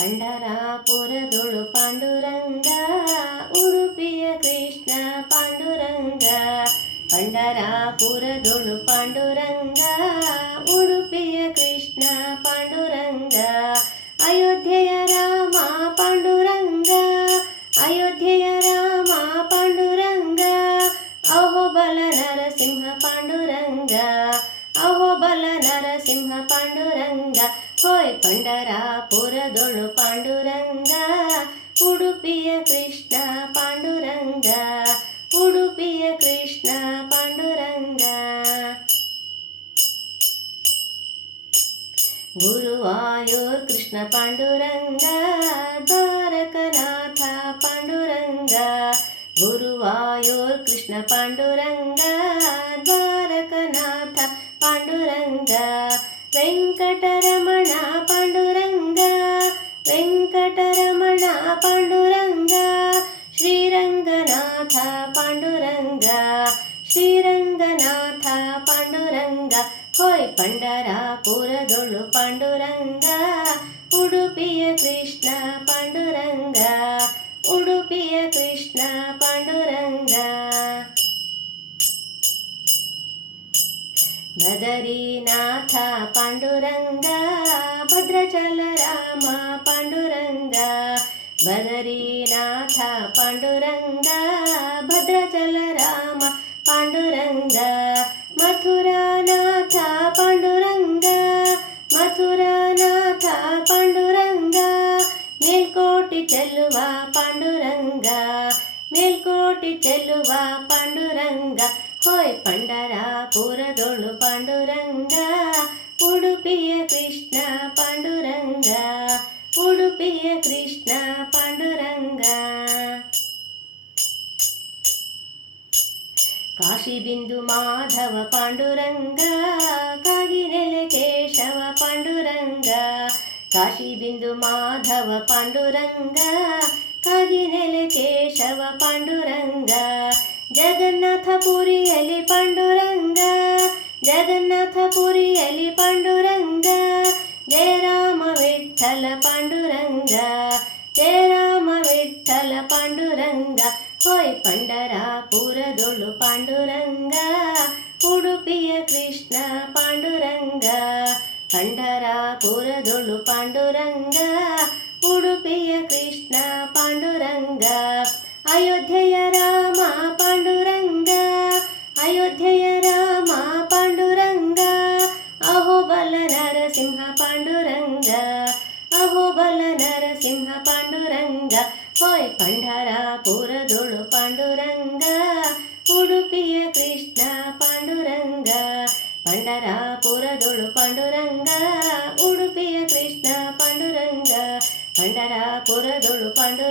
ಪಂಡರಾಪುರದೊಳು ಪಾಂಡುರಂಗ ಉಡುಪಿಯ ಕೃಷ್ಣ ಪಾಂಡುರಂಗ. ಪಂಡರಾಪುರದೊಳು ಪಾಂಡುರಂಗ ಉಡುಪಿಯ ಕೃಷ್ಣ ಪಾಂಡುರಂಗ. ಅಯೋಧ್ಯೆಯ ರಾಮ ಪಾಂಡುರಂಗ, ಅಯೋಧ್ಯೆಯ ರಾಮ ಪಾಂಡುರಂಗ. ಅಹೋಬಲ ನರಸಿಂಹ ಪಾಂಡುರಂಗ, ಅಹೋಬಲ ನರಸಿಂಹ ಪಾಂಡುರಂಗ. ಹೋಯ್ ಪಂಡರಾಪುರದೊಳು ಪಾಂಡುರಂಗ ಉಡುಪಿಯ ಕೃಷ್ಣ ಪಾಂಡುರಂಗ, ಉಡುಪಿಯ ಕೃಷ್ಣ ಪಾಂಡುರಂಗ. ಗುರುವಾಯೂರ್ ಕೃಷ್ಣ ಪಾಂಡುರಂಗ ದ್ವಾರಕನಾಥ ಪಾಂಡುರಂಗ. ಗುರುವಾಯೂರ್ ಕೃಷ್ಣ ಪಾಂಡುರಂಗ ದ್ವಾರಕನಾಥ ಪಾಂಡುರಂಗ. ವೆಂಕಟರಮಣ ಪಾಂಡುರಂಗ, ವೆಂಕಟರಮಣ ಪಾಂಡುರಂಗ. ಶ್ರೀರಂಗನಾಥ ಪಾಂಡುರಂಗ, ಶ್ರೀರಂಗನಾಥ ಪಾಂಡುರಂಗ. ಹೋಯ್ ಪಂಡರಾಪುರದೊಳು ಪಾಂಡುರಂಗ ಉಡುಪಿಯ ಕೃಷ್ಣ ಪಾಂಡುರಂಗ, ಉಡುಪಿಯ ಕೃಷ್ಣ ಪಾಂಡುರಂಗ. ಬದರಿನಾಥ ಪಾಂಡುರಂಗ ಭದ್ರಾಚಲ ರಾಮ ಪಾಂಡುರಂಗ. ಬದರಿನಾಥ ಪಾಂಡುರಂಗ ಭದ್ರಾಚಲ ರಾಮ ಪಾಂಡುರಂಗ. ಮಥುರಾನಾಥ ಪಾಂಡುರಂಗ, ಮಥುರಾನಾಥ ಪಾಂಡುರಂಗ. ಮೇಲ್ಕೋಟಿ ಚೆಲ್ಲುವ ಪಾಂಡುರಂಗ, ಮೇಲ್ಕೋಟಿ ಚೆಲ್ಲುವ ಪಾಂಡುರಂಗ. ಹೋಯ್ ಪಂಡರಾಪುರದೊಳು ಪಾಂಡುರಂಗ ಉಡುಪಿಯ ಕೃಷ್ಣ ಪಾಂಡುರಂಗ, ಉಡುಪಿಯ ಕೃಷ್ಣ ಪಾಂಡುರಂಗ. ಕಾಶಿ ಬಿಂದು ಮಾಧವ ಪಾಂಡುರಂಗ, ಕಾಗಿನೆಲೆ ಕೇಶವ ಪಾಂಡುರಂಗ. ಕಾಶಿ ಬಿಂದು ಮಾಧವ ಪಾಂಡುರಂಗ, ಕಾಗಿನೆಲೆ ಕೇಶವ ಪಾಂಡುರಂಗ. ಜಗನ್ನಾಥಪುರಿಯಲ್ಲಿ ಪಾಂಡುರಂಗ, ಜಗನ್ನಾಥಪುರಿಯಲ್ಲಿ ಪಾಂಡುರಂಗ. ಜಯರಾಮ ವಿಠ್ಠಲ ಪಾಂಡುರಂಗ, ಜಯರಾಮ ವಿಠ್ಠಲ ಪಾಂಡುರಂಗ. ಹೋಯ್ ಪಂಡರಾಪುರದೊಳು ಪಾಂಡುರಂಗ ಉಡುಪಿಯ ಕೃಷ್ಣ ಪಾಂಡುರಂಗ. ಪಂಡರಾಪುರದೊಳು ಪಾಂಡುರಂಗ ಉಡುಪಿಯ ಕೃಷ್ಣ ಪಾಂಡುರಂಗ. ಅಯೋಧ್ಯೆಯ ರಾಮ ಪಾಂಡುರಂಗ, ಅಯೋಧ್ಯೆಯ ರಾಮ ಪಾಂಡುರಂಗ. ಅಹೋಬಲ ನರಸಿಂಹ ಪಾಂಡುರಂಗ, ಅಹೋಬಲ ನರಸಿಂಹ ಪಾಂಡುರಂಗ. ಹೋಯ್ ಪಂಡರಾಪುರದೊಳು ಪಾಂಡುರಂಗ ಉಡುಪಿಯ ಕೃಷ್ಣ ಪಾಂಡುರಂಗ. ಪಂಡರಾಪುರದೊಳು ಪಾಂಡುರಂಗ ಉಡುಪಿಯ ಕೃಷ್ಣ ಪಾಂಡುರಂಗ. ಪಂಡರಾಪುರದೊಳು ಪಾಂಡುರಂಗ